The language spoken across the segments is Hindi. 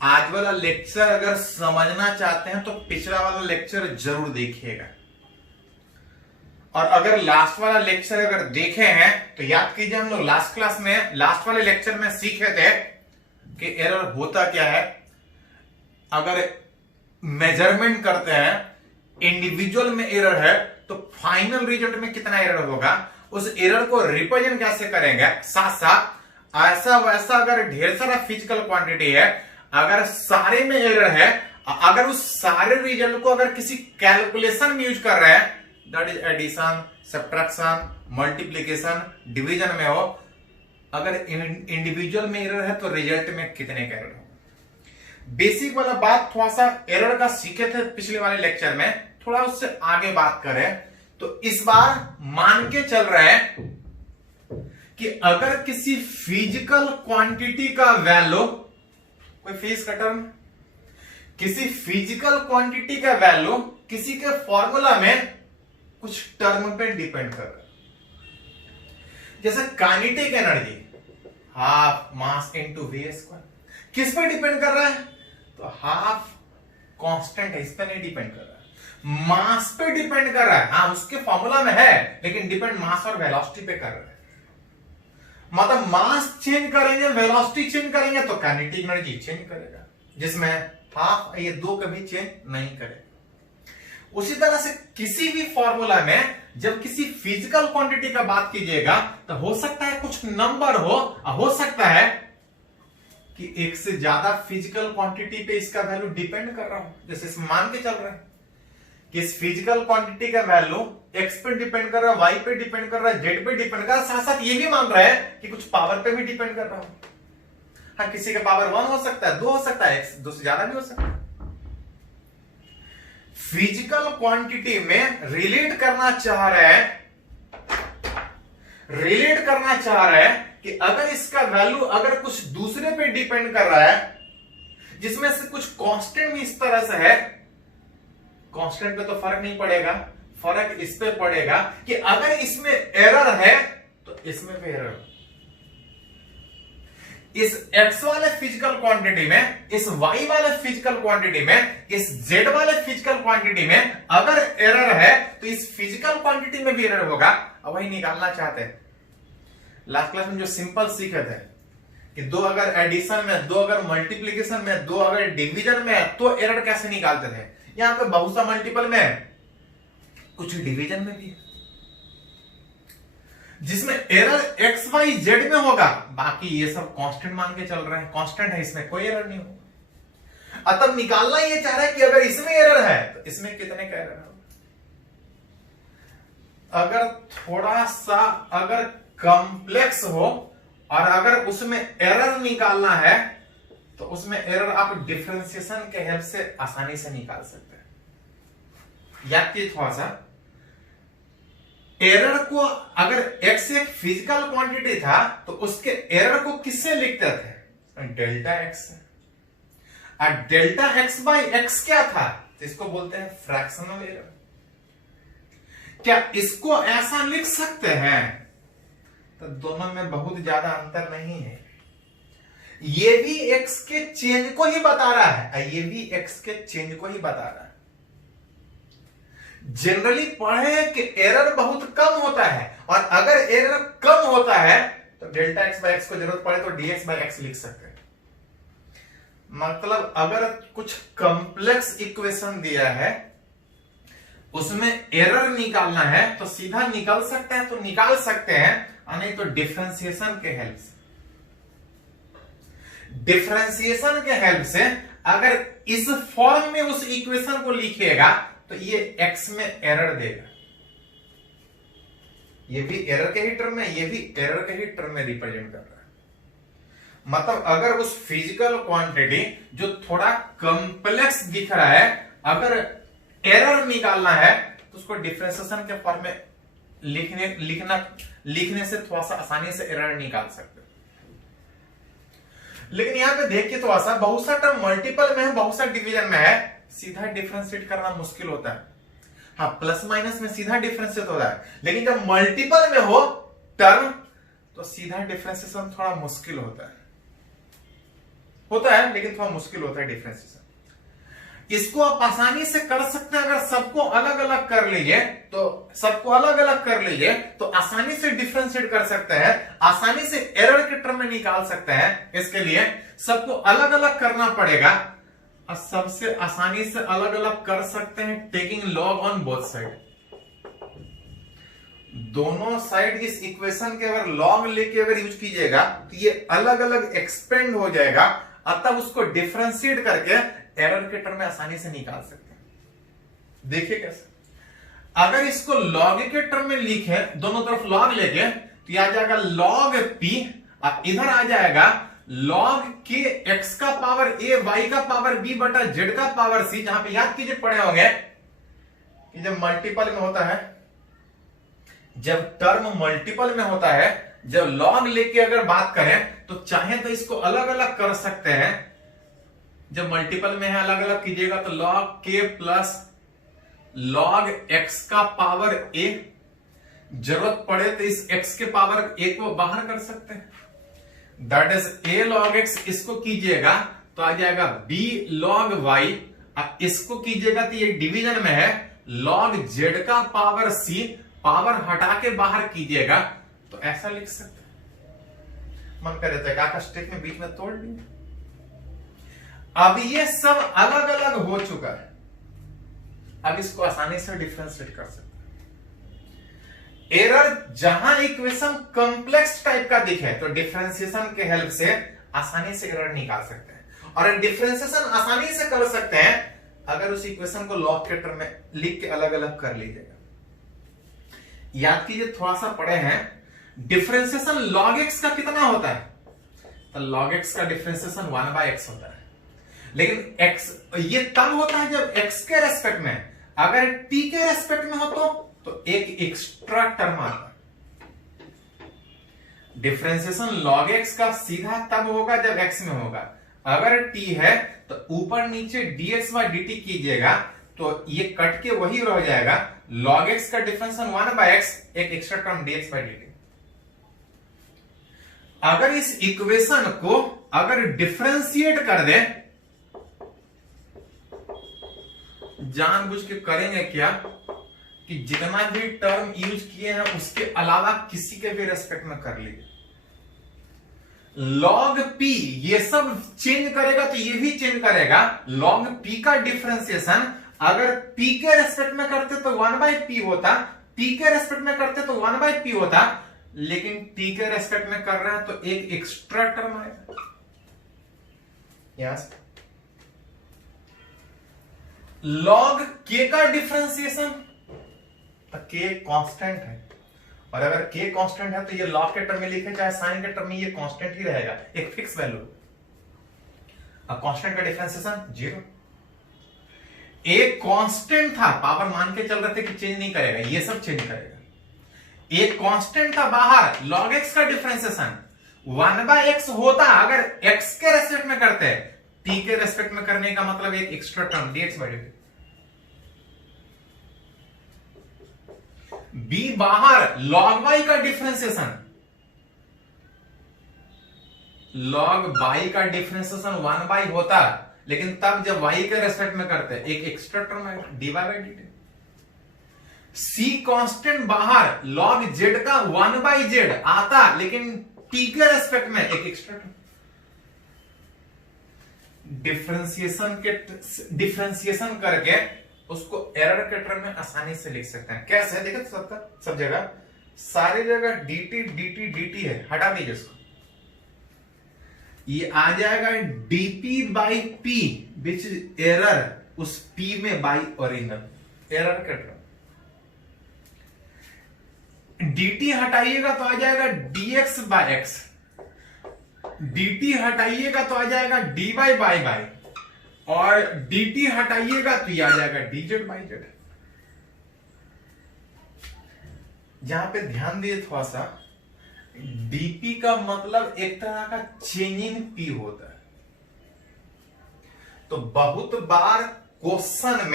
आज वाला लेक्चर अगर समझना चाहते हैं तो पिछला वाला लेक्चर जरूर देखिएगा, और अगर लास्ट वाला लेक्चर अगर देखे हैं तो याद कीजिए हम लोग लास्ट क्लास में लास्ट वाले लेक्चर में सीखे थे कि एरर होता क्या है। अगर मेजरमेंट करते हैं इंडिविजुअल में एरर है तो फाइनल रिजल्ट में कितना एरर होगा, उस एरर को रिप्रेजेंट कैसे करेंगे। साथ साथ ऐसा वैसा अगर ढेर सारा फिजिकल क्वांटिटी है, अगर सारे में एरर है, अगर उस सारे रिजल्ट को अगर किसी कैलकुलेशन में यूज कर रहे हैं, that is addition, subtraction, multiplication, division में हो, अगर इंडिविजुअल में एरर है तो रिजल्ट में कितने का एरर हो। बेसिक वाला बात थोड़ा सा एरर का सीखे थे पिछले वाले लेक्चर में, थोड़ा उससे आगे बात करें तो इस बार मान के चल रहे हैं कि अगर किसी फिजिकल क्वांटिटी का वैल्यू, कोई फेस का टर्म, किसी फिजिकल क्वांटिटी का वैल्यू किसी के फॉर्मूला में कुछ टर्म पे डिपेंड कर रहा है। जैसे kinetic energy half mass into V square, किस पे डिपेंड कर रहा है, तो हाफ कांस्टेंट है, इस पे नहीं डिपेंड कर रहा है, मास पे डिपेंड कर रहा है। हाँ उसके फॉर्मूला में है लेकिन डिपेंड मास और वेलोसिटी पे कर रहा है। मतलब मास चेंज करेंगे, वेलोसिटी चेंज करेंगे तो काइनेटिक एनर्जी चेंज करेगा, जिसमें हाफ ये दो कभी चेंज नहीं करेगा। उसी तरह से किसी भी फॉर्मूला में जब किसी फिजिकल क्वांटिटी का बात कीजिएगा तो हो सकता है कुछ नंबर हो सकता है कि एक से ज्यादा फिजिकल क्वांटिटी पे इसका वैल्यू डिपेंड कर रहा हूं। जैसे इसमें मान के चल रहा है कि इस फिजिकल क्वांटिटी का वैल्यू एक्स पे डिपेंड कर रहा है, वाई पे डिपेंड कर रहा है, जेड पे डिपेंड कर रहा है, साथ साथ ये भी मान रहा है कि कुछ पावर पे भी डिपेंड कर रहा हूं। हाँ किसी का पावर 1 हो सकता है, 2 हो सकता है, दो से ज्यादा भी हो सकता है। फिजिकल क्वांटिटी में रिलेट करना चाह रहे हैं कि अगर इसका वैल्यू अगर कुछ दूसरे पे डिपेंड कर रहा है, जिसमें से कुछ कांस्टेंट भी इस तरह से है, कांस्टेंट पे तो फर्क नहीं पड़ेगा, फर्क इस पे पड़ेगा कि अगर इसमें एरर है तो इसमें भी एरर, इस x वाले फिजिकल क्वांटिटी में, इस y वाले फिजिकल क्वांटिटी में, इस z वाले फिजिकल क्वांटिटी में अगर एरर है तो इस फिजिकल क्वांटिटी में भी एरर होगा। अब वही निकालना चाहते हैं। लास्ट क्लास में जो सिंपल सीखे थे कि दो अगर एडिशन में, दो अगर मल्टीप्लीकेशन में, दो अगर डिवीजन में तो एरर कैसे निकालते थे। यहां पे बहुत सा मल्टीपल में, कुछ डिवीजन में भी है जिसमें एरर एक्स वाई जेड में होगा, बाकी ये सब कांस्टेंट मान के चल रहे हैं, कांस्टेंट है, इसमें कोई एरर नहीं होगा। अब निकालना ये चाह रहा है कि अगर इसमें एरर है तो इसमें कितने का एरर होगा। अगर थोड़ा सा अगर कॉम्प्लेक्स हो और अगर उसमें एरर निकालना है तो उसमें एरर आप डिफरेंशिएशन के हेल्प से आसानी से निकाल सकते हैं। याद कीजिए थोड़ा सा, एरर को अगर x एक फिजिकल क्वांटिटी था तो उसके एरर को किससे लिखते थे, डेल्टा x। और डेल्टा x बाई एक्स क्या था, तो इसको बोलते हैं फ्रैक्शनल एरर। क्या इसको ऐसा लिख सकते हैं, तो दोनों में बहुत ज्यादा अंतर नहीं है। ये भी x के चेंज को ही बता रहा है, ये भी x के चेंज को ही बता रहा है। जनरली पढ़े कि एरर बहुत कम होता है, और अगर एरर कम होता है तो डेल्टा एक्स बाई एक्स को जरूरत पड़े तो dx बाई एक्स लिख सकते हैं। मतलब अगर कुछ कॉम्प्लेक्स इक्वेशन दिया है उसमें एरर निकालना है तो सीधा निकाल सकते हैं तो निकाल सकते हैं, नहीं तो डिफरेंशिएशन के हेल्प से, डिफरेंशिएशन के हेल्प से अगर इस फॉर्म में उस इक्वेशन को लिखिएगा तो ये x में एरर देगा। ये भी एरर के ही टर्म में, ये भी एरर के ही टर्म में रिप्रेजेंट कर रहा है। मतलब अगर उस फिजिकल क्वांटिटी जो थोड़ा कॉम्प्लेक्स दिख रहा है, अगर एरर निकालना है तो उसको डिफरेंशिएशन के फॉर्म में लिखने से थोड़ा सा आसानी से एरर निकाल सकते हैं। लेकिन यहां पे देखिए थोड़ा सा, बहुत सा टर्म मल्टीपल में है, बहुत सा डिवीजन में है, सीधा डिफरेंशिएट करना मुश्किल होता है। हाँ प्लस माइनस में सीधा डिफरेंशिएट होता है, लेकिन जब मल्टीपल में हो टर्म तो सीधा डिफरेंशिएशन थोड़ा मुश्किल होता है। होता है लेकिन थोड़ा मुश्किल होता है डिफरेंशिएशन। इसको आप आसानी से कर सकते हैं अगर सबको अलग अलग कर लीजिए तो आसानी से डिफरेंशिएट कर सकते हैं, आसानी से एरर के टर्म में निकाल सकते हैं। इसके लिए सबको अलग अलग करना पड़ेगा और सबसे आसानी से अलग अलग कर सकते हैं taking log on both side. दोनों साइड इस इक्वेशन के अगर लॉग लेके अगर यूज कीजिएगा तो ये अलग अलग एक्सपेंड हो जाएगा और तब उसको डिफरेंशिएट करके एरर के टर्म में आसानी से निकाल सकते हैं। देखिए कैसे, अगर इसको लॉग के टर्म में लिखे दोनों तरफ लॉग लेके तो यह आ जाएगा लॉग पी और इधर आ जाएगा लॉग के एक्स का पावर ए वाई का पावर बी बटा जेड का पावर सी। जहां पे याद कीजिए पढ़े होंगे कि जब मल्टीपल में होता है, जब टर्म मल्टीपल में होता है, जब लॉग लेके अगर बात करें तो चाहे तो इसको अलग अलग कर सकते हैं। जब मल्टीपल में है अलग अलग कीजिएगा तो लॉग के प्लस लॉग एक्स का पावर ए, जरूरत पड़े तो इस एक्स के पावर ए को बाहर कर सकते हैं, that is a log x. इसको कीजिएगा तो आ जाएगा बी लॉग वाई। अब इसको कीजिएगा तो ये डिवीजन में है लॉग जेड का पावर सी, पावर हटा के बाहर कीजिएगा तो ऐसा लिख सकते हैं। मन कर देता है का स्टेप में बीच में तोड़ दिए। अब ये सब अलग अलग हो चुका है, अब इसको आसानी से डिफरेंशिएट कर सकते हैं। एरर जहां इक्वेशन कॉम्प्लेक्स टाइप का दिखे तो डिफरेंशिएशन के हेल्प से आसानी से एरर निकाल सकते हैं, और डिफरेंशिएशन आसानी से कर सकते हैं अगर उस इक्वेशन को लॉग के टर्म में लिख के अलग अलग कर लीजिएगा। याद कीजिए थोड़ा सा पढ़े हैं, डिफरेंशिएशन log x का कितना होता है, तो log x का डिफरेंशिएशन 1/x होता है। लेकिन x ये तब होता है जब x के रेस्पेक्ट में, अगर t के रेस्पेक्ट में हो तो एक एक्स्ट्रा टर्म आता है। डिफरेंशिएशन log x का सीधा तब होगा जब x में होगा, अगर t है तो ऊपर नीचे dx/dt कीजिएगा तो ये कट के वही रह जाएगा, log x का डिफरेंशिएशन 1/x, एक एक्स्ट्रा टर्म dx/dt। अगर इस इक्वेशन को अगर डिफरेंशिएट कर दे, जानबूझ के करेंगे क्या कि जितना भी टर्म यूज किए हैं उसके अलावा किसी के भी रेस्पेक्ट में कर लीजिए। log p ये सब चेंज करेगा तो ये भी चेंज करेगा। log p का डिफरेंशिएशन अगर p के रेस्पेक्ट में करते तो 1/p होता, t के रेस्पेक्ट में करते तो 1/p होता, लेकिन t के रेस्पेक्ट में कर रहे हैं तो एक एक्स्ट्रा टर्म आएगा। यस, log k का डिफरेंशिएशन, तो k कांस्टेंट है, और अगर k कांस्टेंट है तो ये log के टर्म में लिखे चाहे साइन के टर्म में ये कांस्टेंट ही रहेगा, एक फिक्स वैल्यू। अब कांस्टेंट का डिफरेंशिएशन 0। एक कांस्टेंट था, पावर मान के चल रहे थे कि चेंज नहीं करेगा, ये सब चेंज करेगा। एक कांस्टेंट था बाहर, log x का डिफरेंशिएशन 1/x होता अगर x के रेस्पेक्ट में करते, t के रेस्पेक्ट में करने का मतलब एक एक्स्ट्रा टर्म dx/dt। b बाहर, log y का डिफरेंशिएशन, log y का डिफरेंशिएशन 1/y होता, लेकिन तब जब y के रेस्पेक्ट में करते एक एक्स्ट्रा टर्म है dy/dt। c कांस्टेंट बाहर, log z का 1/z आता, लेकिन t के रेस्पेक्ट में एक एक्स्ट्रा टर्म। डिफरेंशिएशन करके उसको एरर के टर्म में आसानी से लिख सकते हैं। कैसे देखें, सब जगह सारी जगह dt है, हटा दीजिए इसको, ये आ जाएगा dp/p विच इज एरर, उस p में बाई ओरिजिनल एरर का टर्म। dt हटाइएगा तो आ जाएगा dx/x, dt हटाइएगा तो आ जाएगा dy/y, और dt हटाइएगा तो ये आ जाएगा dz/z। जहां पे ध्यान दिए थोड़ा सा, dp का मतलब एक तरह का चेंजिंग p होता है। तो बहुत बार क्वेश्चन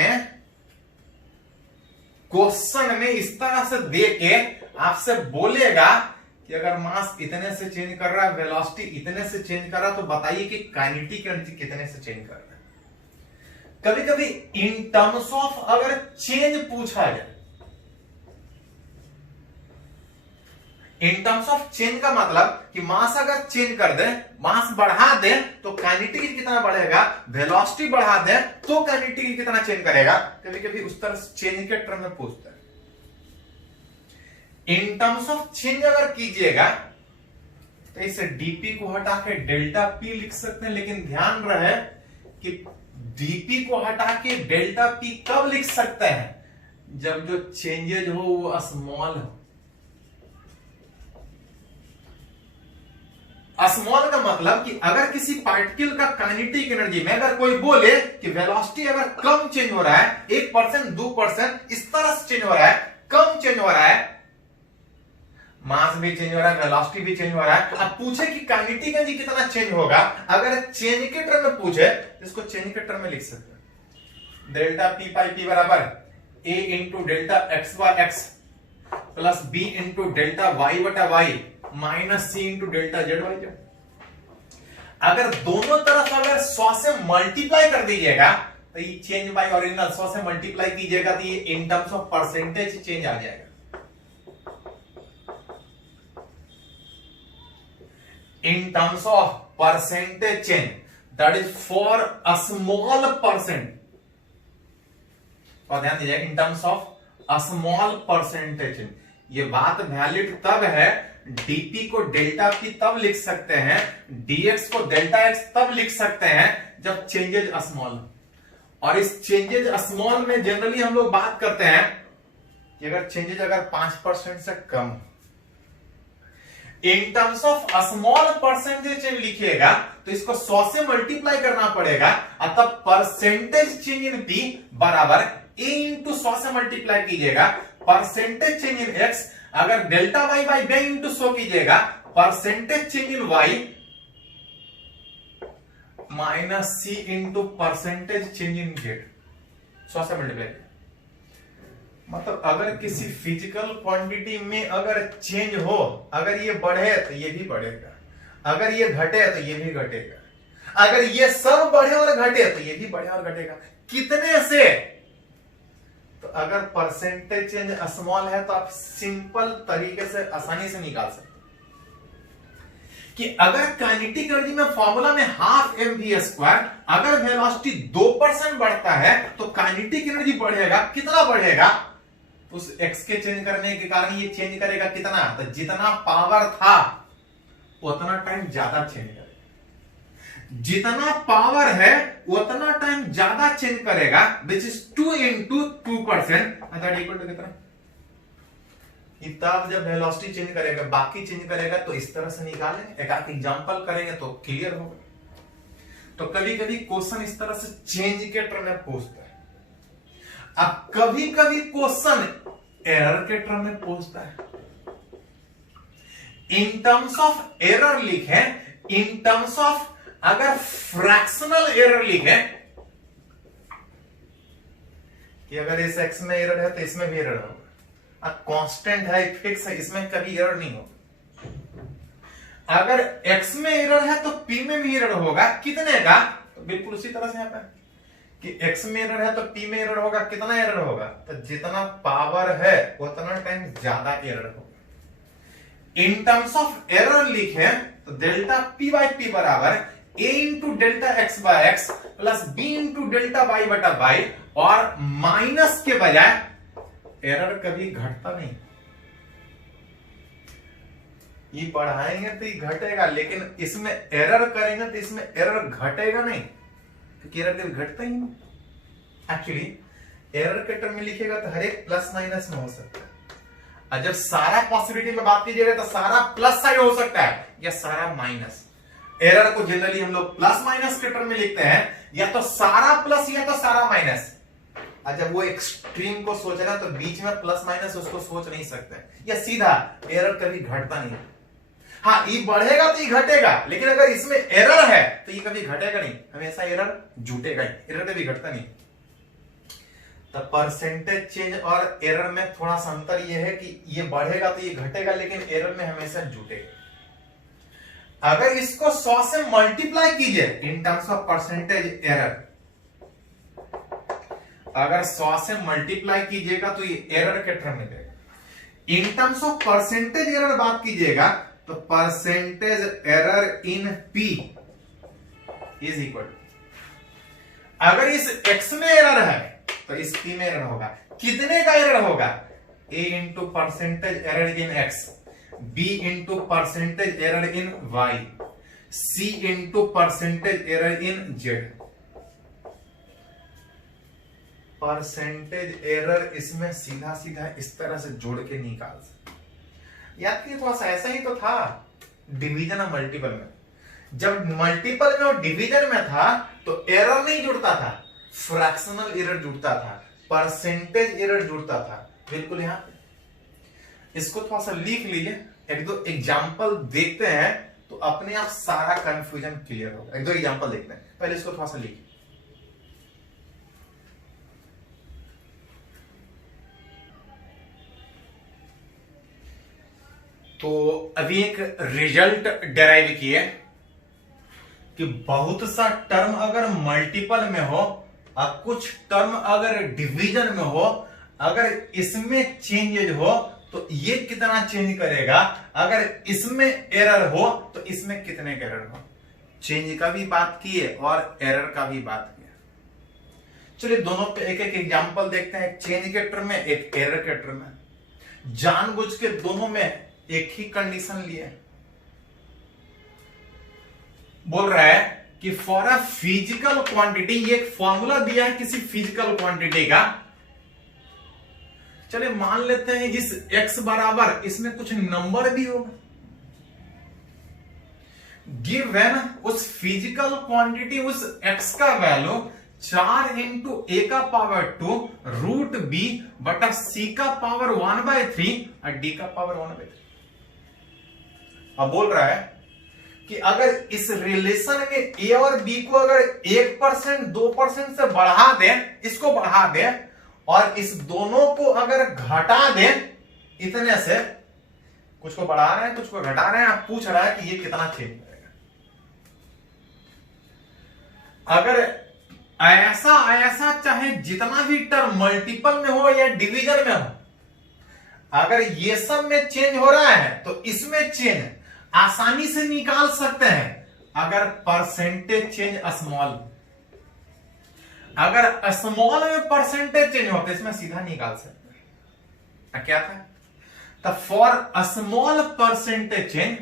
में इस तरह से दे के आपसे बोलेगा कि अगर मास इतने से चेंज कर रहा है, वेलोसिटी इतने से चेंज कर रहा है, तो बताइए कि काइनेटिक एनर्जी कितने से चेंज कर रहा है। कभी कभी इन टर्म्स ऑफ अगर चेंज पूछा जाए, इन टर्म्स ऑफ चेंज का मतलब कि मास अगर चेंज कर दे, मास बढ़ा दे तो काइनेटिक कितना बढ़ेगा, वेलोसिटी बढ़ा दे तो काइनेटिक कितना चेंज करेगा। कभी कभी उस तरह चेंज के टर्म में पूछता है। इन टर्म्स ऑफ चेंज अगर कीजिएगा तो इसे डीपी को हटा के डेल्टा पी लिख सकते हैं, लेकिन ध्यान रहे कि डीपी को हटा के डेल्टा पी कब लिख सकते हैं, जब जो चेंजेज हो वो स्मॉल हो। स्मॉल का मतलब कि अगर किसी पार्टिकल का काइनेटिक एनर्जी में अगर कोई बोले कि वेलोसिटी अगर कम चेंज हो रहा है, 1% 2% इस तरह से चेंज हो रहा है, कम चेंज हो रहा है, मास भी चेंज हो रहा है, वेलोसिटी भी चेंज हो रहा है, अब पूछे कि काइनेटिक एनर्जी कितना चेंज होगा, अगर चेंज के टर्म में पूछे तो इसको चेंज के टर्म में लिख सकते हैं। डेल्टा पी पाई पी बराबर A into delta X by X plus B into delta Y बटा Y minus C into delta Z by Z. अगर दोनों तरफ अगर 100 से मल्टीप्लाई कर दीजिएगा तो ये चेंज बाय ओरिजिनल 100 से मल्टीप्लाई कीजिएगा तो ये in terms of percentage change आ जाएगा। In terms of percentage change, that is for a small percent, और ध्यान दीजिएगा in terms of a small percentage change. ये बात वैलिड तब है, डीपी को डेल्टा पी तब लिख सकते हैं, डीएक्स को डेल्टा एक्स तब लिख सकते हैं जब चेंजेज स्मॉल। और इस चेंजेज स्मॉल में जनरली हम लोग बात करते हैं कि अगर चेंजेज अगर 5% से कम, in terms of small percentage change लिखिएगा तो इसको 100 से मल्टीप्लाई करना पड़ेगा, अतः परसेंटेज चेंज इन पी बराबर ए इंटू 100 से मल्टीप्लाई कीजिएगा, परसेंटेज चेंज इन एक्स अगर delta Y by B into 100 कीजिएगा, percentage change in Y minus C into percentage change in Z, 100 से मल्टीप्लाई। मतलब अगर किसी फिजिकल क्वांटिटी में अगर चेंज हो, अगर ये बढ़े तो ये भी बढ़ेगा, अगर ये घटे तो ये भी घटेगा, अगर ये सब बढ़े और घटे तो ये भी बढ़े और घटेगा। कितने से? तो अगर परसेंटेज चेंज स्मॉल है तो आप सिंपल तरीके से आसानी से निकाल सकते कि अगर काइनेटिक एनर्जी में फॉर्मूला में हाफ mv², अगर वेलोसिटी 2% बढ़ता है तो काइनेटिक एनर्जी बढ़ेगा, कितना बढ़ेगा? उस x के चेंज करने के कारण ये चेंज करेगा कितना, तो जितना पावर था उतना टाइम ज्यादा चेंज करेगा, जितना पावर है उतना टाइम ज्यादा चेंज करेगा, विच इज 2 इंटू 2%, कितना? तब जब वेलोसिटी चेंज करेगा, बाकी चेंज करेगा तो इस तरह से निकालेंगे, एक आध एग्जांपल करेंगे तो क्लियर होगा। तो कभी कभी क्वेश्चन इस तरह से चेंज के टर्म में पूछता है। अब कभी कभी क्वेश्चन एरर के टर्म में पूछता है। इन टर्म्स ऑफ एरर लिखे, इन टर्म्स ऑफ अगर फ्रैक्शनल एरर लिखे कि अगर इस एक्स में एरर है तो इसमें भी एरर होगा, अब कांस्टेंट है, फिक्स है, इसमें कभी एरर नहीं होगा। अगर x में एरर है तो p में भी एरर होगा, कितने का? तो बिल्कुल उसी तरह से यहाँ पे कि x में एरर है तो p में एरर होगा, कितना एरर होगा? तो जितना पावर है उतना टाइम ज्यादा एरर होगा। इन टर्म्स ऑफ एरर लिखे तो डेल्टा p बाई पी बराबर a into delta X by X plus b into delta Y बटा वाई, और माइनस के बजाय एरर कभी घटता नहीं। ये बढ़ाएंगे तो ये घटेगा, लेकिन इसमें एरर करेंगे तो इसमें एरर घटेगा नहीं, क्योंकि एरर कभी घटता ही नहीं। एक्चुअली एरर के टर्म में लिखेगा तो हर एक प्लस माइनस में हो सकता है, और जब सारा पॉसिबिलिटी में बात कीजिएगा तो सारा प्लस साइड हो सकता है या सारा माइनस। एरर को जनरली हम लोग प्लस माइनस के टर्म में लिखते हैं, या तो सारा प्लस या तो सारा माइनस। जब वो एक्सट्रीम को सोच रहा है तो बीच में प्लस माइनस उसको सोच नहीं सकते, या सीधा एरर कभी घटता नहीं। हाँ, ये बढ़ेगा तो ये घटेगा, लेकिन अगर इसमें एरर है तो ये कभी घटेगा नहीं, हमेशा एरर जुटेगा ही, एरर कभी घटता नहीं। तो परसेंटेज चेंज और एरर में थोड़ा सा अंतर यह है कि ये बढ़ेगा तो ये घटेगा, लेकिन एरर में हमेशा जुटेगा। अगर इसको 100 से मल्टीप्लाई कीजिए इन टर्म्स ऑफ परसेंटेज एरर, अगर 100 से मल्टीप्लाई कीजिएगा तो ये एरर के टर्म में देगा। इन टर्म्स ऑफ परसेंटेज एरर बात कीजिएगा तो percentage error in P is equal, अगर इस x में एरर है तो इस p में एरर होगा। कितने का एरर होगा? a into percentage error in x, b into percentage error in y, c into percentage error in z। Percentage error इसमें सीधा सीधा इस तरह से जोड़ के निकाल सकते। याद कीजिए, थोड़ा सा ऐसा ही तो था डिवीजन और मल्टीपल में। जब मल्टीपल में और डिवीजन में था तो एरर नहीं जुड़ता था, फ्रैक्शनल एरर जुड़ता था, परसेंटेज एरर जुड़ता था। बिल्कुल यहां पे इसको थोड़ा सा लिख लीजिए, एक दो एग्जांपल देखते हैं तो अपने आप सारा कंफ्यूजन क्लियर होगा। एक दो एग्जांपल देखते हैं, पहले इसको थोड़ा सा लिखिए। तो अभी एक रिजल्ट डेराइव किए कि बहुत सा टर्म अगर मल्टीपल में हो और कुछ टर्म अगर डिवीजन में हो, अगर इसमें चेंजेज हो तो ये कितना चेंज करेगा, अगर इसमें एरर हो तो इसमें कितने का एरर हो। चेंज का भी बात की है और एरर का भी बात किया। चलिए दोनों पे एक एक एग्जांपल देखते हैं, एक चेंज के टर्म में, एक एरर के टर्म में। जानबूझ के दोनों में एक ही कंडीशन लिए। बोल रहा है कि फॉर अ फिजिकल क्वांटिटी, ये एक फॉर्मूला दिया है किसी फिजिकल क्वांटिटी का। चलिए मान लेते हैं इस x बराबर, इसमें कुछ नंबर भी होगा। गिवन उस फिजिकल क्वांटिटी, उस x का वैल्यू 4 इंटू ए का पावर 2 रूट बी बटा c का पावर 1/3 और d का पावर 1/3। अब बोल रहा है कि अगर इस रिलेशन में ए और बी को अगर 1%, 2% से बढ़ा दें, इसको बढ़ा दें और इस दोनों को अगर घटा दें, इतने से कुछ को बढ़ा रहे हैं कुछ को घटा रहे हैं, आप पूछ रहा है कि ये कितना चेंज करेगा। अगर ऐसा ऐसा चाहे जितना भी टर्म मल्टीपल में हो या डिवीजन में हो, अगर ये सब में चेंज हो रहा है तो इसमें चेंज आसानी से निकाल सकते हैं। अगर परसेंटेज चेंज स्मॉल, अगर स्मॉल में परसेंटेज चेंज होता है इसमें सीधा निकाल सकते हैं। क्या था? तो फॉर स्मॉल परसेंटेज चेंज,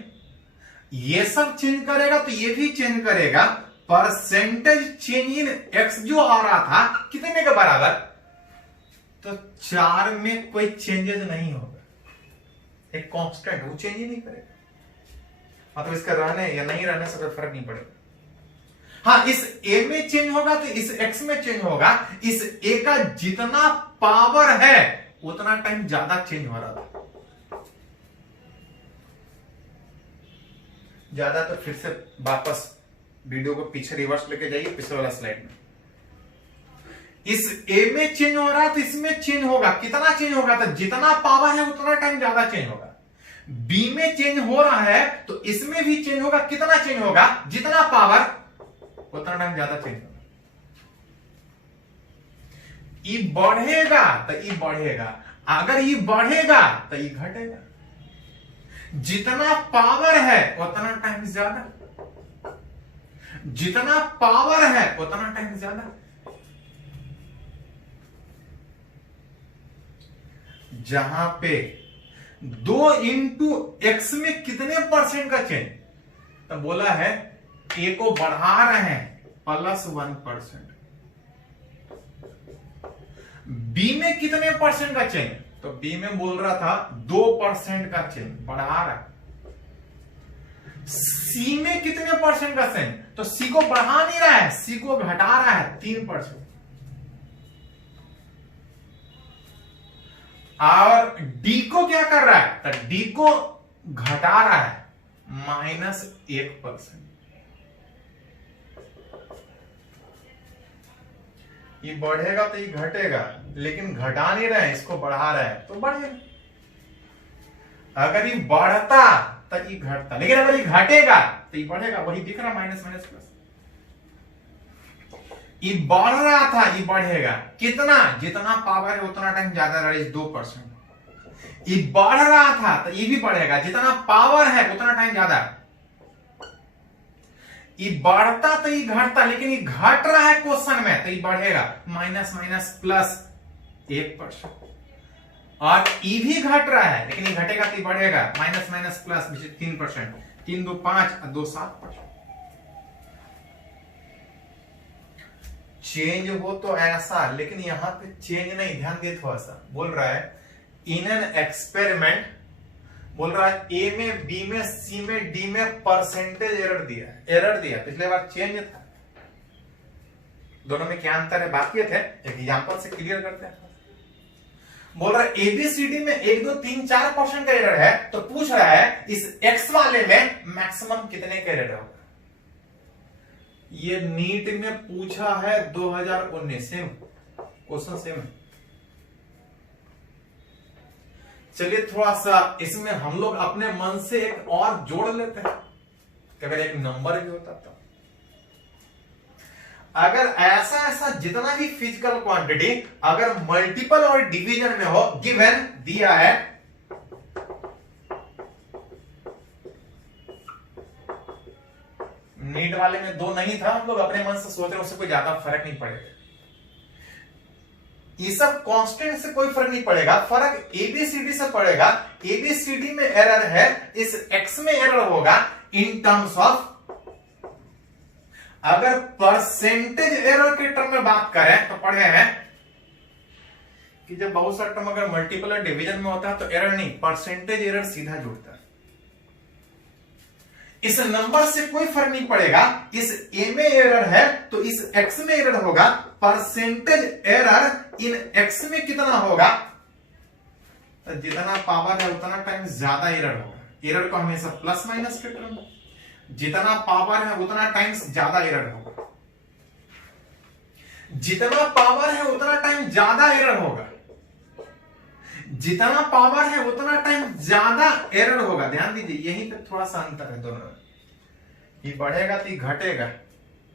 ये सब चेंज करेगा तो ये भी चेंज करेगा। परसेंटेज चेंज इन एक्स जो आ रहा था कितने के बराबर, तो 4 में कोई चेंजेस नहीं होगा, एक कांस्टेंट, वो चेंज ही नहीं करेगा। मतलब इसका रहने या नहीं रहने से कोई फर्क नहीं पड़ेगा। हाँ, इस a में चेंज होगा तो इस x में चेंज होगा। इस a का जितना पावर है उतना टाइम ज्यादा चेंज हो रहा था। ज्यादा तो फिर से वापस वीडियो को पीछे रिवर्स लेके जाइए, पिछले वाला स्लाइड में। इस a में चेंज हो रहा है तो इसमें चेंज होगा। कितना चेंज होगा? तो जितना पावर है उतना टाइम ज्यादा चेंज होगा। b में चेंज हो रहा है तो इसमें भी चेंज होगा। कितना चेंज होगा? जितना पावर उतना टाइम ज्यादा चेंज होगा। ई बढ़ेगा तो ई बढ़ेगा, अगर ई बढ़ेगा तो ई घटेगा। जितना पावर है उतना टाइम ज्यादा, जितना पावर है उतना टाइम ज्यादा। जहां पे 2 इंटू एक्स में कितने परसेंट का चेंज, तो बोला है ए को बढ़ा रहे हैं +1%। बी में कितने परसेंट का चेंज, तो बी में बोल रहा था 2% का चेंज, बढ़ा रहा है। सी में कितने परसेंट का चेंज, तो सी को बढ़ा नहीं रहा है, सी को घटा रहा है 3%। और डी को क्या कर रहा है, तो डी को घटा रहा है -1%। ये बढ़ेगा तो ये घटेगा, लेकिन घटा नहीं रहे, इसको बढ़ा रहे हैं तो बढ़ेगा। अगर ये बढ़ता तो ये घटता, लेकिन अगर ये घटेगा तो ये बढ़ेगा। वही दिख रहा माइनस माइनस प्लस। ये बढ़ रहा था, ये बढ़ेगा कितना, जितना पावर है उतना टाइम ज्यादा रहे 2%। ये बढ़ रहा था तो ये भी बढ़ेगा, जितना पावर है उतना टाइम ज्यादा। ये बढ़ता तो ये घटता, लेकिन ये घट रहा है क्वेश्चन में तो ये बढ़ेगा, माइनस माइनस प्लस 1%। और ई भी घट रहा है, लेकिन ये घटेगा तो ये बढ़ेगा, माइनस माइनस प्लस 3%। 3 2 5 और 2 7%। चेंज हो तो ऐसा, लेकिन यहां पे चेंज नहीं, ध्यान दे थोड़ा सा। बोल रहा है इन एन एक्सपेरिमेंट, बोल रहा है ए में, बी में, सी में, डी में परसेंटेज एरर दिया है। एरर दिया, पिछले बार चेंज था। दोनों में क्या अंतर है बात ये थे, एक एग्जांपल से क्लियर करते हैं। बोल रहा है एबीसीडी में 1 2 3 4% का एरर है, तो पूछ रहा है इस एक्स वाले में मैक्सिमम कितने का एरर होगा। ये नीट में पूछा है 2019 से, क्वेश्चन सेम है। चलिए थोड़ा सा इसमें हम लोग अपने मन से एक और जोड़ लेते हैं कि अगर एक नंबर भी होता तो, अगर ऐसा ऐसा जितना भी फिजिकल क्वांटिटी अगर मल्टीपल और डिवीजन में हो, गिवन दिया है नीट वाले में 2 नहीं था, हम लोग अपने मन से सोच रहे हैं, उससे कोई ज्यादा फर्क नहीं पड़ेगा। ये सब कांस्टेंट से कोई फर्क नहीं पड़ेगा, फर्क एबीसीडी से पड़ेगा। एबीसीडी में एरर है, इस एक्स में एरर होगा इन टर्म्स ऑफ, अगर परसेंटेज एरर के टर्म में बात करें तो पढ़े हैं कि जब बहुत सारा टर्म अगर मल्टीपल और डिवीजन में होता है तो एरर नहीं, परसेंटेज एरर सीधा जुड़ता है। इस नंबर से कोई फर्क नहीं पड़ेगा, इस ए में एरर है तो इस एक्स में एरर होगा, परसेंटेज एरर इन एक्स में कितना होगा, तो जितना पावर है उतना टाइम ज्यादा एरर होगा। एरर को हमेशा प्लस माइनस के टर्म में, जितना पावर है उतना टाइम्स ज्यादा एरर होगा। जितना पावर है उतना टाइम ज्यादा एरर होगा, जितना पावर है उतना टाइम ज्यादा एरर होगा। ध्यान दीजिए, यहीं पे थोड़ा सा अंतर है दोनों में। ये बढ़ेगा तो ये घटेगा,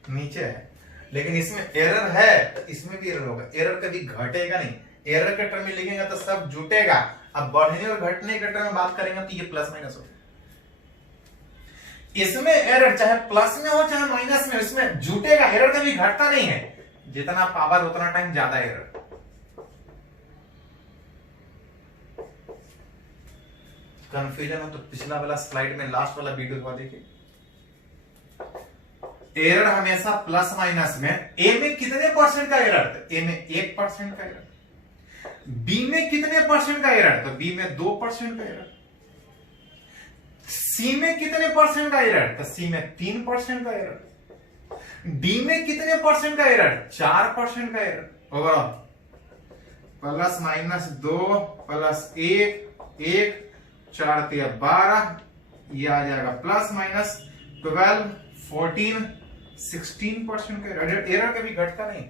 नीचे है, लेकिन इसमें एरर है तो इसमें भी एरर होगा। एरर कभी घटेगा नहीं, एरर के टर्म में लिखेंगे तो सब जुटेगा। अब बढ़ने और घटने के टर्म में बात करेंगे तो ये प्लस माइनस होगा। इसमें एरर चाहे प्लस में हो चाहे माइनस में, इसमें जुटेगा, एरर कभी घटता नहीं है। जितना पावर उतना टाइम ज्यादा एरर। कंफ्यूजन हो तो पिछला वाला स्लाइड में लास्ट वाला वीडियो को देखिए। एरर हमेशा प्लस माइनस में। ए में कितने परसेंट का एरर, तो ए में 1% का एरर। बी में कितने परसेंट का एरर, तो बी में 2% का एरर। सी में कितने परसेंट का एरर, तो सी में 3% का एरर। डी में कितने परसेंट का एरर, 4% का error. Overall plus minus 2 plus 1 4 3 12, ये आ जाएगा प्लस माइनस 12 14 16% का एरर। एरर कभी घटता नहीं।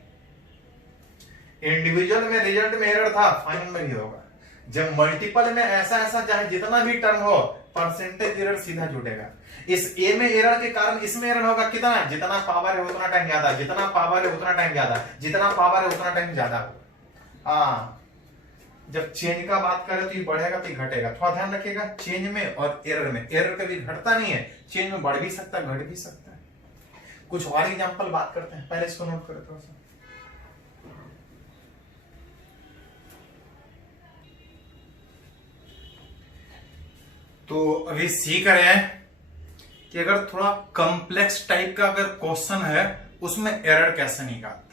इंडिविजुअल में रिजल्ट में एरर था, फाइनल में भी होगा। जब मल्टीपल में ऐसा ऐसा चाहे जितना भी टर्म हो, परसेंटेज एरर सीधा जुटेगा। इस ए में एरर के कारण इसमें एरर होगा कितना, जितना पावर है उतना टाइम ज्यादा, जितना पावर है उतना टाइम ज्यादा, जितना पावर है उतना टाइम ज्यादा होगा। हाँ, जब चेंज का बात करें तो ये बढ़ेगा तो ये घटेगा। थोड़ा ध्यान रखिएगा, चेंज में और एरर में। एरर कभी घटता नहीं है, चेंज में बढ़ भी सकता है, घट भी सकता है। कुछ और एग्जांपल बात करते हैं, पहले इसको नोट करें थोड़ा सा। तो अभी सीख रहे हैं कि अगर थोड़ा कॉम्प्लेक्स टाइप का अगर क्वेश्चन है उसमें एरर कैसे निकालते।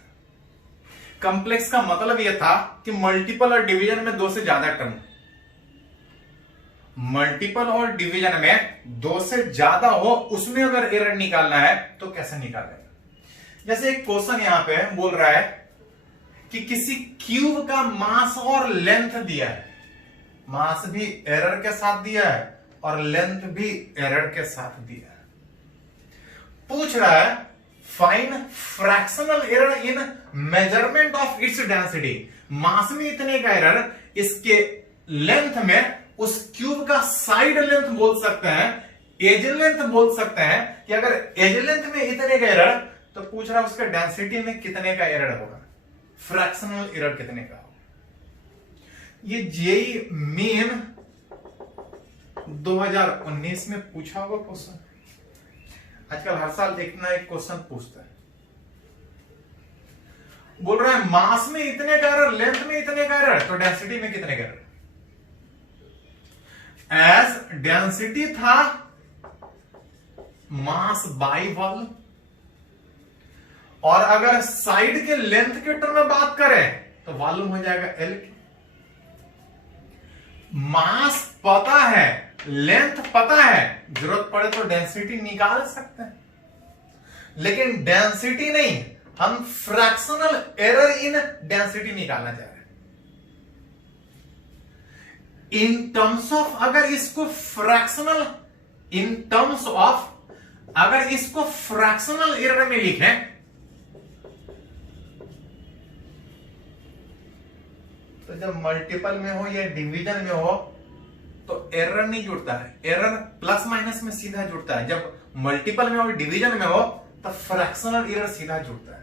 कॉम्प्लेक्स का मतलब यह था कि मल्टीपल और डिवीजन में 2 से ज्यादा टर्म, मल्टीपल और डिवीजन में 2 से ज्यादा हो, उसमें अगर एरर निकालना है तो कैसे निकालेगा। जैसे एक क्वेश्चन यहां पे बोल रहा है कि किसी क्यूब का मास और लेंथ दिया है, मास भी एरर के साथ दिया है और लेंथ भी एरर के साथ दिया है। पूछ रहा है find fractional error in measurement of its density. Mass में इतने का एरर, इसके लेंथ में उस क्यूब का साइड लेंथ बोल सकते हैं, एज लेंथ बोल सकते हैं कि अगर एज लेंथ में इतने का एरर तो पूछ रहा है उसका डेंसिटी में कितने का एरर होगा, फ्रैक्शनल एरर कितने का होगा। ये जेईई मेन 2019 में पूछा हुआ क्वेश्चन। आजकल हर साल एक ना एक क्वेश्चन पूछता है। बोल रहा है मास में इतने का एरर, लेंथ में इतने का एरर, तो डेंसिटी में कितने का एरर। एज डेंसिटी था मास बाई वॉल्यूम, और अगर साइड के लेंथ के टर्म में बात करें तो वॉल्यूम हो जाएगा एल। मास पता है, लेंथ पता है, जरूरत पड़े तो डेंसिटी निकाल सकते हैं, लेकिन डेंसिटी नहीं, हम फ्रैक्शनल एरर इन डेंसिटी निकालना चाह रहे हैं। इन टर्म्स ऑफ, अगर इसको फ्रैक्शनल, इन टर्म्स ऑफ अगर इसको फ्रैक्शनल एरर में लिखें तो जब मल्टीपल में हो या डिवीजन में हो तो एरर नहीं जुड़ता है, एरर प्लस माइनस में सीधा जुड़ता है। जब मल्टीपल में हो, डिवीजन में हो, तो फ्रैक्शनल एरर सीधा जुड़ता है।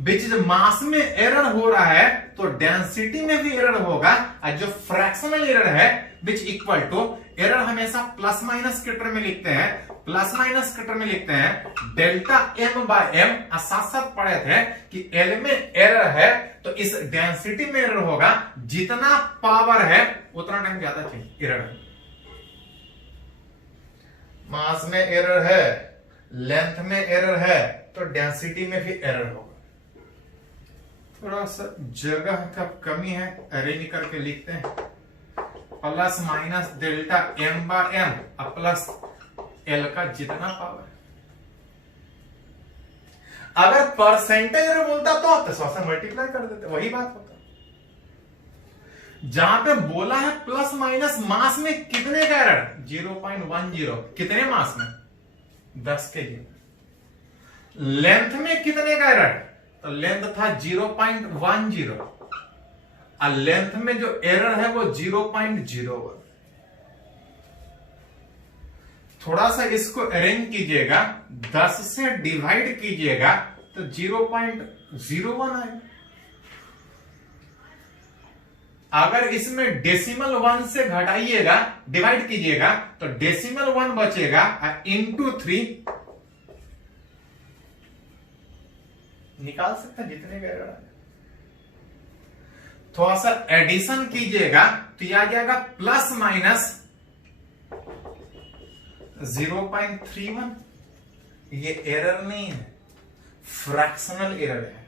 बीच मास में एरर हो रहा है तो डेंसिटी में भी एरर होगा, और जो फ्रैक्शनल एरर है विच इक्वल टू, एरर हमेशा प्लस माइनस के टर्म में लिखते हैं, प्लस माइनस के टर्म में लिखते हैं डेल्टा एम बाय एम। साथ साथ पढ़े थे कि एल में एरर है तो इस डेंसिटी में एरर होगा, जितना पावर है उतना टाइम ज्यादा चाहिए एरर है। मास में एरर है, लेंथ में एरर है, तो डेंसिटी में भी एरर होगा। थोड़ा सा जगह का कमी है, अरेंज करके लिखते हैं। Plus minus delta M by M plus L का जितना पावर। अगर परसेंटेज बोलता तो 100 से मल्टीप्लाई कर देते, वही बात होता। जहां पे बोला है प्लस माइनस मास में कितने का एरर, 0.10, कितने मास में, 10 के जी। लेंथ में कितने का एरर, तो लेंथ था 0.10, और लेंथ में जो एरर है वो 0.01। थोड़ा सा इसको अरेंज कीजिएगा, 10 से डिवाइड कीजिएगा तो 0.01 आएगा। अगर इसमें डेसिमल 1 से घटाइएगा, डिवाइड कीजिएगा, तो डेसिमल 1 बचेगा, इंटू 3 निकाल सकते हैं जितने का एरर आएगा। थोड़ा सा एडिशन कीजिएगा तो यह आ जाएगा प्लस माइनस 0.31। ये एरर नहीं है, फ्रैक्शनल एरर है,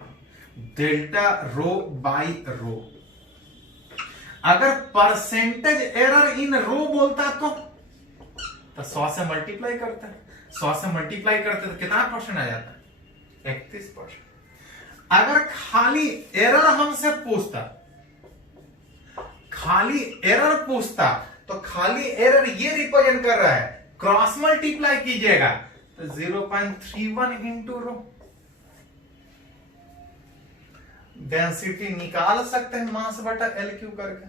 डेल्टा रो बाई रो। अगर परसेंटेज एरर इन रो बोलता तो 100 से मल्टीप्लाई करता है, 100 से मल्टीप्लाई करते तो कितना परसेंट आ जाता है, 31%। अगर खाली एरर हमसे पूछता, खाली एरर पूछता, तो खाली एरर ये रिप्रेजेंट कर रहा है, क्रॉस मल्टीप्लाई कीजिएगा तो 0.31 इंटू रो। डेंसिटी निकाल सकते हैं मास बटा एल क्यू करके,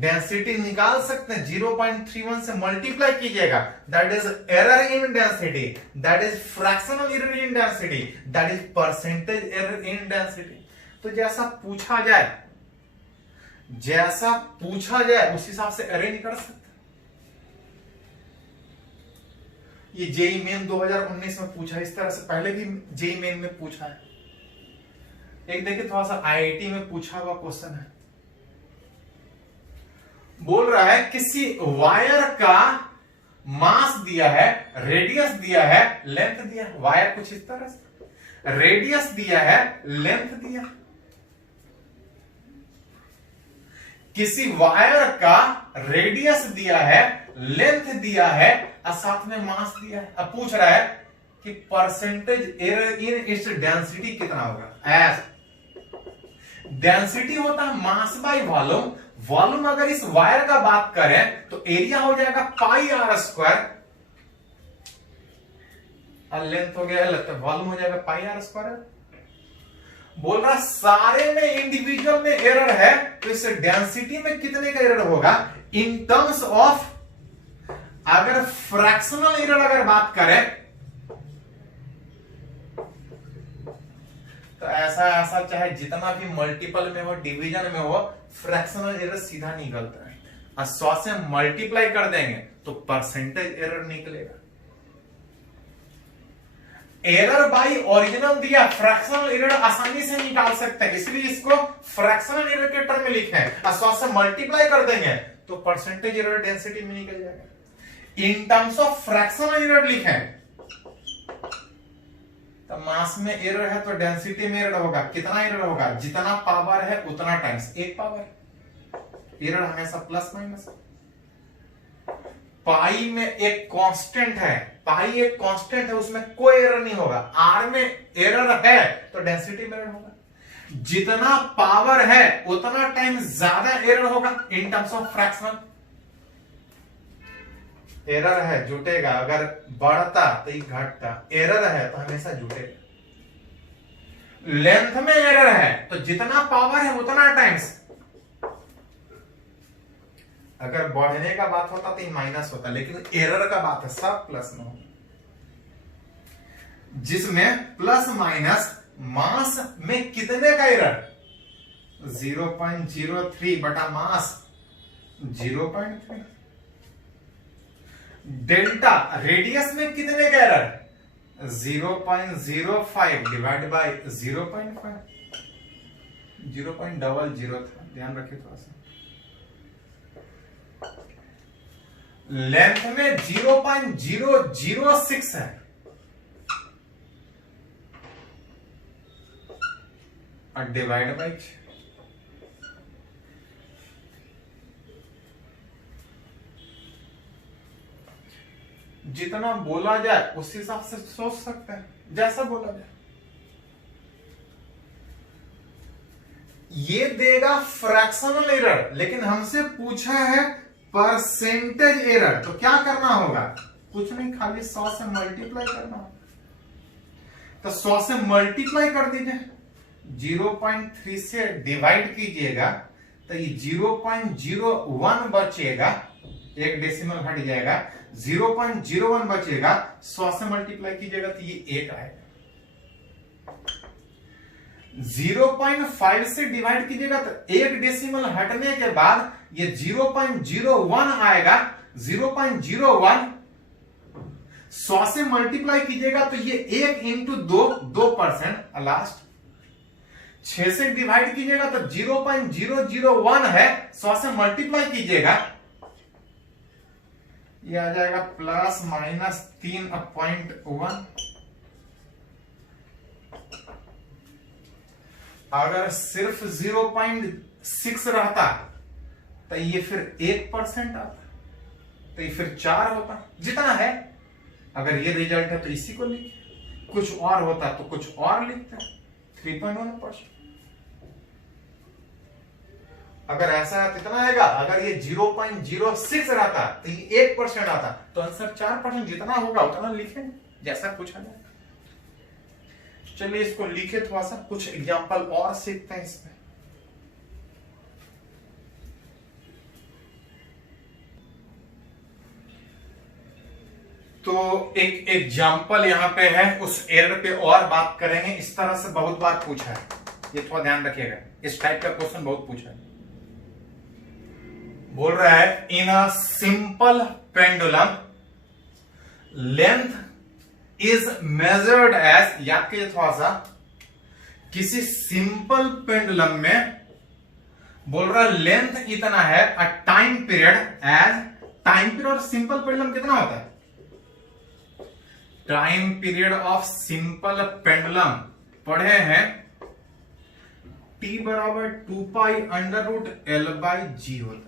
डेंसिटी निकाल सकते हैं 0.31 से मल्टीप्लाई कीजिएगा, that is error in density, that is fractional error in density, that is percentage error in density. तो जैसा पूछा जाए, जैसा पूछा जाए उस हिसाब से अरेंज कर सकते। ये जेईई मेन 2019 में पूछा, इस तरह से पहले भी जेईई मेन में पूछा है। एक देखिए थोड़ा सा आईआईटी में पूछा हुआ क्वेश्चन है। बोल रहा है किसी वायर का मास दिया है, रेडियस दिया है, लेंथ दिया है। वायर कुछ इस तरह से, रेडियस दिया है, लेंथ दिया है। किसी वायर का रेडियस दिया है, लेंथ दिया है और साथ में मास दिया है। अब पूछ रहा है कि percentage error in its density कितना होगा। एस डेंसिटी होता है मास बाय वॉल्यूम। वॉल्यूम अगर इस वायर का बात करें तो एरिया हो जाएगा पाई आर स्क्वायर। और लेंथ हो गया एल, तो वॉल्यूम हो जाएगा पाई आर स्क्वायर। बोल रहा सारे में इंडिविजुअल में एरर है, तो इस डेंसिटी में कितने का एरर होगा इन टर्म्स ऑफ, अगर फ्रैक्शनल एरर अगर बात करें तो ऐसा ऐसा चाहे जितना भी मल्टीपल में हो, डिवीजन में हो, फ्रैक्शनल एरर सीधा निकलता है। और 100 से मल्टीप्लाई कर देंगे तो परसेंटेज एरर निकलेगा। एरर बाई ओरिजिनल दिया, फ्रैक्शनल एरर आसानी से निकाल सकते हैं, इसलिए इसको फ्रैक्शनल एरर के टर्म में लिखे हैं। और 100 से मल्टीप्लाई कर देंगे तो परसेंटेज एरर डेंसिटी में निकल जाएगा। In terms of fractional error लिखे तो मास में एरर है तो डेंसिटी में एरर होगा। कितना एरर होगा, जितना पावर है उतना टाइम्स एक पावर। एरर हमेशा प्लस माइनस। पाई में एक कांस्टेंट है, पाई एक कांस्टेंट है, उसमें कोई एरर नहीं होगा। आर में एरर है तो डेंसिटी में एरर होगा। जितना पावर है उतना टाइम ज्यादा एरर होगा इन टर्म्स ऑफ फ्रैक्शनल। एरर है जुटेगा, अगर बढ़ता तो ये घटता, एरर है तो हमेशा जुटेगा। लेंथ में एरर है तो जितना पावर है उतना टाइम्स, अगर बढ़ने का बात होता तो ये माइनस होता, लेकिन एरर का बात है सब प्लस में होगा। जिसमें प्लस माइनस मास में कितने का एरर 0.03 बटा मास 0.3। डेल्टा रेडियस में कितने का एरर 0.05 डिवाइड बाय 0.5, 0.00 था, ध्यान रखिए थोड़ा सा। लेंथ में 0.006 है और डिवाइड बाय, जितना बोला जाए उस हिसाब से सोच सकते हैं, जैसा बोला जाए। ये देगा फ्रैक्शनल एरर, लेकिन हमसे पूछा है परसेंटेज एरर, तो क्या करना होगा, कुछ नहीं, खाली 100 से मल्टीप्लाई करना होगा। तो 100 से मल्टीप्लाई कर दीजिए, 0.3 से डिवाइड कीजिएगा तो ये 0.01 बचेगा, एक डेसिमल हट जाएगा, 0.01 बचेगा। 100 से मल्टीप्लाई कीजिएगा तो ये 1 आएगा। 0.5 से डिवाइड कीजिएगा तो एक डेसिमल हटने के बाद ये 0.01 आएगा। 0.01 100 से मल्टीप्लाई कीजिएगा तो ये 1 इंटू 2% लास्ट। 6 से डिवाइड कीजिएगा तो 0.001 है, 100 से मल्टीप्लाई कीजिएगा ये आ जाएगा प्लस माइनस 3.1। अगर सिर्फ 0.6 रहता तो ये फिर 1% आता, तो ये फिर 4 होता, जितना है। अगर ये रिजल्ट है तो इसी को लिखिए, कुछ और होता तो कुछ और लिखते, 3.1%। अगर ऐसा है तो इतना आएगा। अगर ये 0.06 रहता तो ये 1% आता, तो आंसर 4%, जितना होगा उतना लिखें जैसा पूछा जाए। चलिए इसको लिखे, थोड़ा सा कुछ एग्जांपल और सीखते हैं इसमें। तो एक एग्जांपल यहां पे है, उस एरर पे और बात करेंगे। इस तरह से बहुत बार पूछा है, ये थोड़ा ध्यान रखिएगा, इस टाइप का क्वेश्चन बहुत पूछा है। बोल रहा है in a simple pendulum length is measured as, याद कीजिए थोड़ा सा, किसी सिंपल पेंडुलम में बोल रहा है लेंथ इतना है, a time period as, time period simple pendulum कितना होता है, time period of simple pendulum पढ़े हैं, t बराबर 2 pi under root L by G होता है।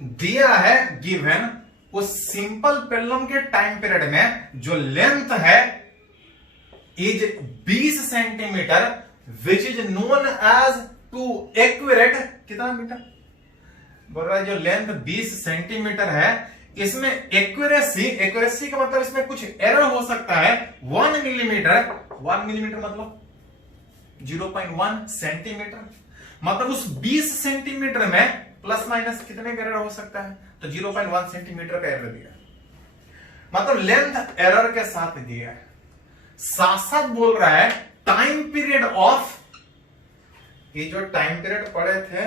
दिया है गिवन, उस सिंपल पेंडुलम के टाइम पीरियड में जो लेंथ है is 20 centimetre, which is known as to accurate, कितना मीटर बोल रहा है, जो लेंथ 20 सेंटीमीटर है, इसमें एक्यूरेसी का मतलब इसमें कुछ एरर हो सकता है 1 मिलीमीटर। 1 मिलीमीटर मतलब 0.1 सेंटीमीटर, मतलब उस 20 सेंटीमीटर में प्लस माइनस कितने का एरर हो सकता है? तो 0.1 सेंटीमीटर का एरर दिया, मतलब लेंथ एरर के साथ दिया है। साथ साथ बोल रहा है टाइम पीरियड ऑफ, ये जो टाइम पीरियड पढ़े थे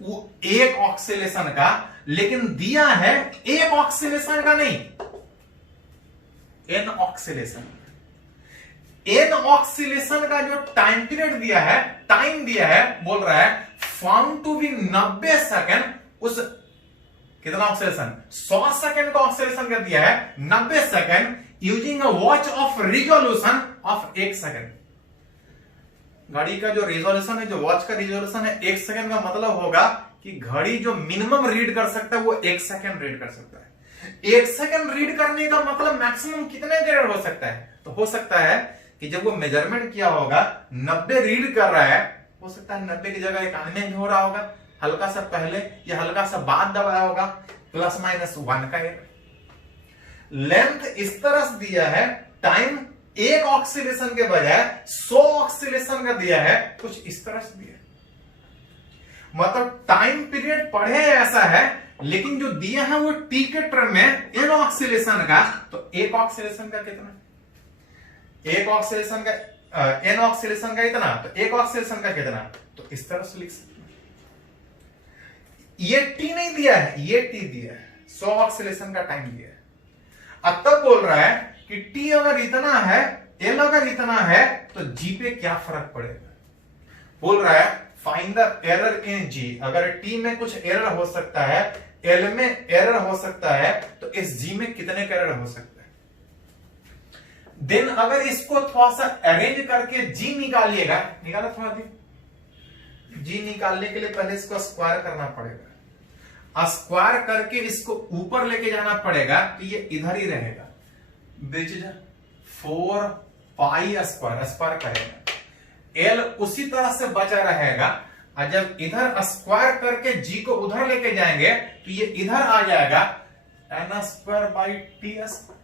वो एक ऑक्सीलेशन का, लेकिन दिया है एक ऑक्सीलेशन का नहीं, एन ऑक्सीलेशन। एन ऑक्सीलेशन का जो टाइम पीरियड दिया है, टाइम दिया है, बोल रहा है फाउंड टू बी 90 सेकेंड। उस कितना ऑक्सीलेशन? 100 सेकेंड का ऑक्सीलेशन कर दिया है 90 second using a watch of resolution of 1 second. घड़ी का जो रिजोल्यूशन है, जो वॉच का रिजोल्यूशन है 1 सेकेंड का, मतलब होगा कि घड़ी जो मिनिमम रीड कर सकता है वो 1 सेकेंड रीड कर सकता है। 1 सेकेंड रीड करने का मतलब मैक्सिमम कितने देर हो सकता है? तो हो सकता है कि जब वो मेजरमेंट किया होगा 90 रीड कर रहा है, हो सकता है 90 की जगह 91 हो रहा होगा, हल्का सा पहले या हल्का सा बाद दबाया होगा, प्लस माइनस 1 का एरर। लेंथ इस तरह से दिया है, टाइम एक ऑक्सीलेशन के बजाय 100 ऑक्सीलेशन का दिया है, कुछ इस तरह से दिया है। मतलब टाइम पीरियड पढ़े ऐसा है, लेकिन जो दिया है वो टी के टर्म में एन ऑक्सीलेशन का, तो एक ऑक्सीलेशन का कितना? एक ऑक्सीलेशन का एन ऑक्सीलेशन का इतना, तो एक ऑक्सीलेशन का कितना? तो इस तरह से लिख सकते हैं। ये टी नहीं दिया है, ये टी दिया है, 100 ऑक्सीलेशन का टाइम दिया है। अब तब बोल रहा है कि टी अगर इतना है, एल अगर इतना है, तो जी पे क्या फर्क पड़ेगा? बोल रहा है फाइंड द एरर इन जी। अगर टी में कुछ एरर हो सकता है, एल में एरर हो सकता है, तो इस जी में कितने का एरर हो सकता है? देन अगर इसको थोड़ा सा अरेंज करके जी निकालिएगा, निकाला थोड़ा दिन, जी निकालने के लिए पहले इसको स्क्वायर करना पड़ेगा, स्क्वायर करके इसको ऊपर लेके जाना पड़ेगा, तो ये इधर ही रहेगा, which is 4 pi square, square करेगा, एल उसी तरह से बचा रहेगा। और जब इधर स्क्वायर करके जी को उधर लेके जाएंगे तो ये इधर आ जाएगा N square by T square.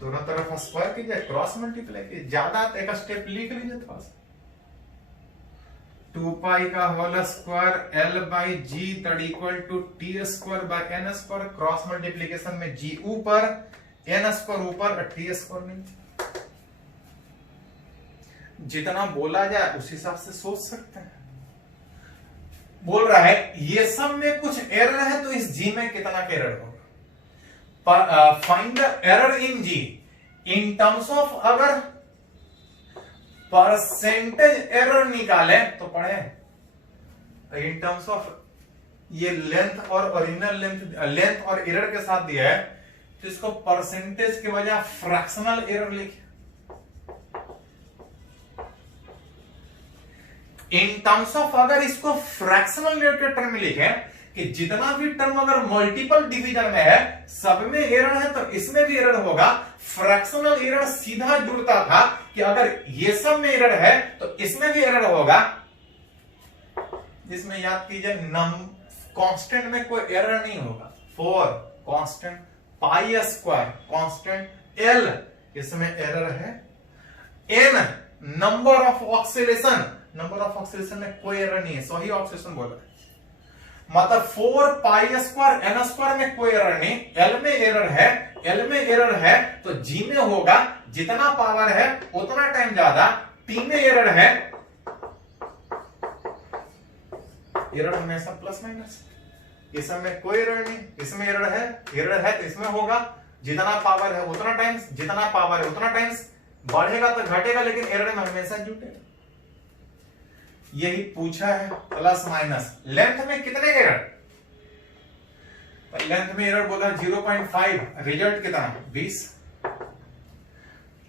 दोनों तरफ स्क्वायर कीजिए, क्रॉस मल्टीप्लाई कीजिए, ज्यादा एक स्टेप लिख लीजिए थोड़ा सा। 2 पाई का whole square L by G that equal to T square by N square, cross multiplication में जी ऊपर, एन स्क्वायर ऊपर, टी स्क्वायर नीचे। जितना बोला जाए उस हिसाब से सोच सकते हैं। बोल रहा है ये सब में कुछ एरर है, तो इस जी में कितना एरर होगा? Find the error in G in terms of, अगर परसेंटेज एरर निकाले तो पढ़े इन टर्म्स ऑफ, ये लेंथ और ओरिजिनल लेंथ और एरर के साथ दिया है, तो इसको परसेंटेज के बजाय फ्रैक्शनल एरर लिखे। इन टर्म्स ऑफ, अगर इसको फ्रैक्शनल रिलेटेड टर्म में लिखे कि जितना भी टर्म अगर मल्टीपल डिवीजन में है सब में एरर है, तो इसमें भी एरर होगा। फ्रैक्शनल एरर सीधा जुड़ता था कि अगर ये सब में एरर है तो इसमें भी एरर होगा। जिसमें याद कीजिए कांस्टेंट में कोई एरर नहीं होगा। 4 constant, pi square constant, L इसमें एरर है, N number of oscillation, number of oscillation में कोई एरर नहीं है, सही ऑक्सीलेशन बोला है। मतलब 4 पाई स्क्वायर एन स्क्वायर में कोई एरर नहीं, एल में एरर है, एल में एरर है तो जी में होगा, जितना पावर है उतना टाइम ज्यादा, टी में एरर है, एरर हमेशा प्लस माइनस, इसमें कोई एरर नहीं, इसमें एरर है तो इसमें होगा, जितना पावर है उतना टाइम्स, जितना पावर है उतना टाइम्स, बढ़ेगा तो घटेगा, लेकिन एरर में हमेशा जुटेगा। यही पूछा है, प्लस माइनस। लेंथ में कितने एरर? लेंथ में एरर बोला 0.5, रिजल्ट कितना? 20।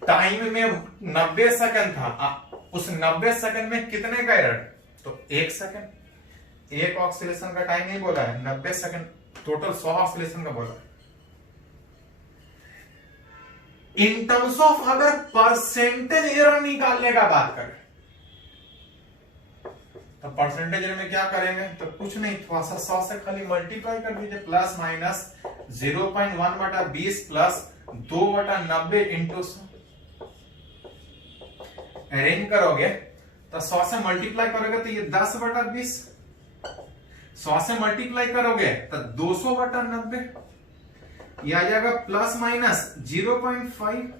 टाइम में 90 सेकंड था, उस 90 सेकंड में कितने का एरर? तो 1 सेकंड। एक ऑक्सीलेशन का टाइम नहीं बोला है, 90 सेकंड, टोटल 100 ऑक्सीलेशन का बोला है। इन टर्म्स ऑफ अगर परसेंटेज एरर निकालने का बात करें तो परसेंटेज में क्या करेंगे, तो कुछ नहीं, थोड़ा सा 100 से खाली मल्टीप्लाई कर दीजिए, plus minus 0.1/20 plus 2/90 into 100। Arrange करोगे तो 100 से मल्टीप्लाई करोगे तो ये 10/20, 100 से मल्टीप्लाई करोगे तो 200/90, ये आ जाएगा प्लस माइनस 0.5,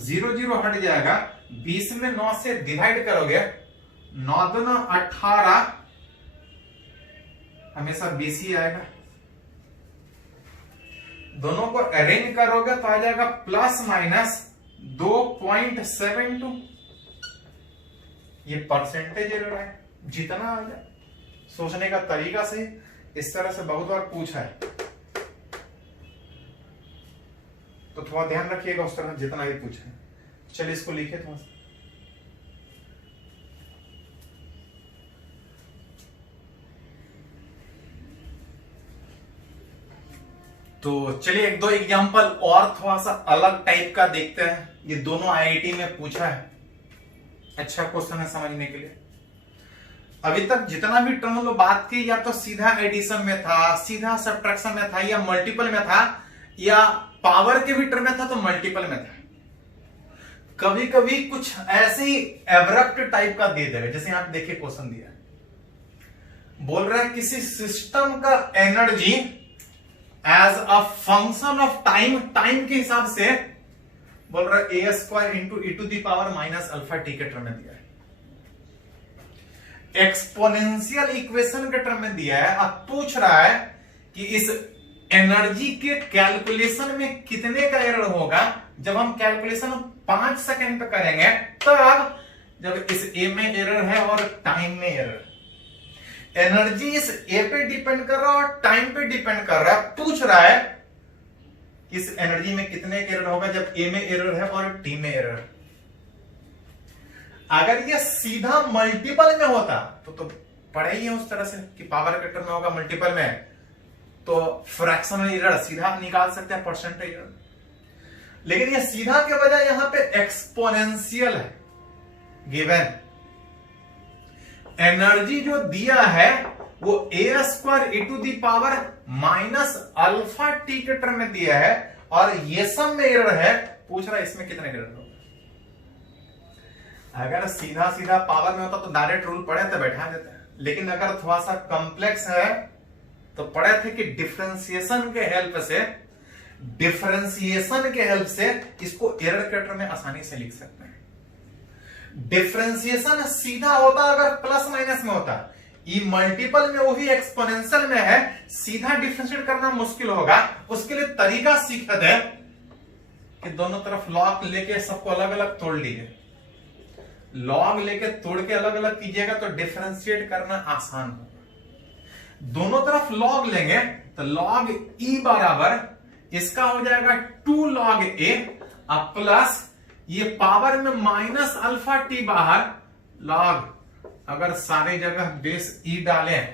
0 हट जाएगा, 20 में 9 से डिवाइड करोगे, 9 दूना 18, हमेशा 20 ही आएगा। दोनों को अरेंज करोगे तो आ जाएगा प्लस माइनस 2.72। ये परसेंटेज एरर है, जितना आ जाए। सोचने का तरीका से इस तरह से बहुत बार पूछा है, तो थोड़ा ध्यान रखिएगा उस तरह जितना भी पूछा है। चलिए इसको लिखे थोड़ा सा। तो चलिए एक दो एग्जांपल और थोड़ा सा अलग टाइप का देखते हैं। ये दोनों आईआईटी में पूछा है, अच्छा क्वेश्चन है समझने के लिए। अभी तक जितना भी टर्म लोग बात की, या तो सीधा एडिशन में था, सीधा सब्ट्रैक्शन में था, या मल्टीपल में था, या पावर के भी टर्म में था तो मल्टीपल में था। कभी कभी कुछ ऐसे ही एब्रप्ट टाइप का दे देगा, जैसे आप देखिए क्वेश्चन दिया है, बोल रहा है किसी सिस्टम का energy as a function of time, time के हिसाब से बोल रहा है a² इंटू e⁻⁻α t के टर्म में दिया है। एक्सपोनेंशियल इक्वेशन के टर्म में दिया है। अब पूछ रहा है कि इस एनर्जी के कैलकुलेशन में कितने का एरर होगा जब हम कैलकुलेशन 5 सेकेंड पे करेंगे, तब जब इस ए में एरर है और टाइम में एरर। एनर्जी इस ए पे डिपेंड कर रहा है और टाइम पे डिपेंड कर रहा है। पूछ रहा है कि इस एनर्जी में कितने का एरर होगा जब ए में एरर है और टी में एरर। अगर ये सीधा मल्टीपल में होता तो पढ़े ही है उस तरह से कि पावर के टर्म में होगा मल्टीपल में, तो फ्रैक्शनल एरर सीधा निकाल सकते हैं, परसेंटेज एरर। लेकिन ये सीधा के बजाय यहां पे एक्सपोनेंशियल है गिवन। एनर्जी जो दिया है वो a² e⁻⁻α t के टर्म में दिया है, और ये सब में एरर है। पूछ रहा है इसमें कितने एरर होगा। अगर सीधा सीधा पावर में होता तो डायरेक्ट रूल पढ़े तो बैठा देते हैं, लेकिन अगर थोड़ा सा कॉम्प्लेक्स है तो पढ़े थे कि डिफरेंशिएशन के हेल्प से इसको एरर के टर्म में आसानी से लिख सकते हैं। डिफरेंशिएशन सीधा होता अगर प्लस माइनस में होता, ये मल्टीपल में, वो भी एक्सपोनेंशियल में है, सीधा डिफरेंशिएट करना मुश्किल होगा। उसके लिए तरीका सीखते हैं कि दोनों तरफ लॉग लेके सबको अलग अलग तोड़ लीजिए। लॉग लेके तोड़ के अलग अलग कीजिएगा तो डिफरेंशिएट करना आसान होगा। दोनों तरफ लॉग लेंगे तो लॉग ई बराबर इसका हो जाएगा 2 log a अब प्लस ये पावर में -α t बाहर लॉग, अगर सारे जगह बेस ई डालें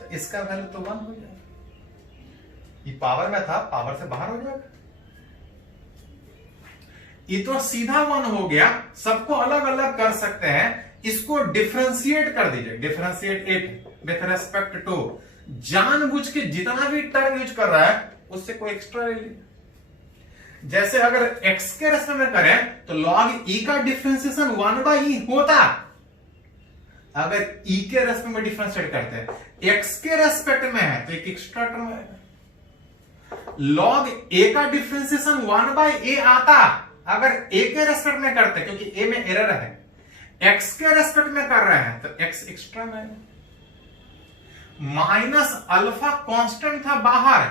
तो इसका वैल्यू तो 1 हो जाएगा। ये पावर में था, पावर से बाहर हो जाएगा। ये तो सीधा 1 हो गया। सबको अलग अलग कर सकते हैं। इसको डिफरेंशिएट कर दीजिए, differentiate it with respect to. जानबूझ के जितना भी टर्म यूज कर रहा है उससे कोई एक्स्ट्रा ले लीजिए। जैसे अगर x के रेस्पेक्ट में करें तो log e का डिफरेंशिएशन 1/e होता। अगर e के रेस्पेक्ट में डिफरेंशिएट करते हैं, x के रेस्पेक्ट में है तो एक एक्स्ट्रा टर्म आएगा। log a का डिफरेंशिएशन 1/a आता अगर a के रेस्पेक्ट में करते, क्योंकि a में एरर है। x के रेस्पेक्ट में कर रहे हैं तो x एक्स्ट्रा में आएगा। -α कांस्टेंट था बाहर,